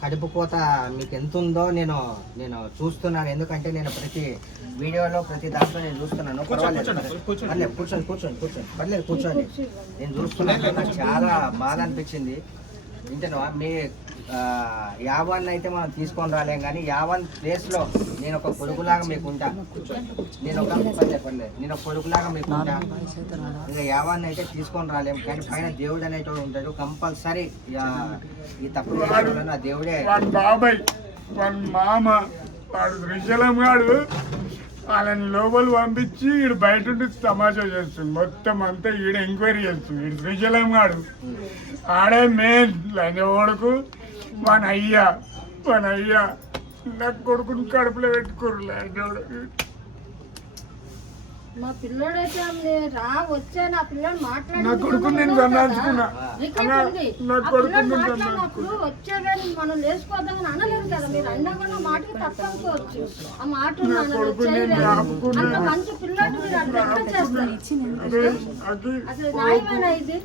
కడుపు కోత మీకు ఎంత ఉందో నేను చూస్తున్నాను. ఎందుకంటే నేను ప్రతి వీడియోలో ప్రతి దాంట్లో నేను చూస్తున్నాను. పర్లేదు కూర్చోండి పర్లేదు కూర్చోండి. నేను చూస్తున్నాను. నాకు చాలా బాధ అనిపించింది. వింటున్నా మీ యావాన్ని అయితే మనం తీసుకొని రాలేం, కానీ యావన్ ప్లేస్లో నేను ఒక కొడుకులాగా మీకుంటా. నేను ఒక కొడుకులాగా మీకుంటా. ఇంకా యావాన్ని అయితే తీసుకొని రాలేము, కానీ పైన దేవుడు అనేటోడు ఉంటాడు. కంపల్సరీ ఈ తప్పు నా దేవుడే. బాబాయ్ వాళ్ళ మామ వాడు శ్రీశైలం గాడు వాళ్ళని లోపల పంపించి ఈడు బయట ఉండి తమాషా చేస్తుంది. మొత్తం అంతా ఈడ ఎంక్వైరీ చేస్తుంది. ఈడు శ్రీశైలం గాడు ఆడే మెయిన్ లంజవాడుకు మన అయ్యా నా కొడుకుని కడుపులో పెట్టుకోరు లంజవాడు. మా పిల్లోడైతే వచ్చా నా పిల్లడు నా కొడుకుని నేను సన్నాచుకున్నా. వచ్చాడని మనం లేచిపోతామని అనలేదు కదా. మీరు అన్నా కూడా మాటకి తప్పనుకోవచ్చు. ఆ మాట మంచి పిల్లడు మీరు అట్లా చేస్తారు. అసలు న్యాయమేనా ఇది?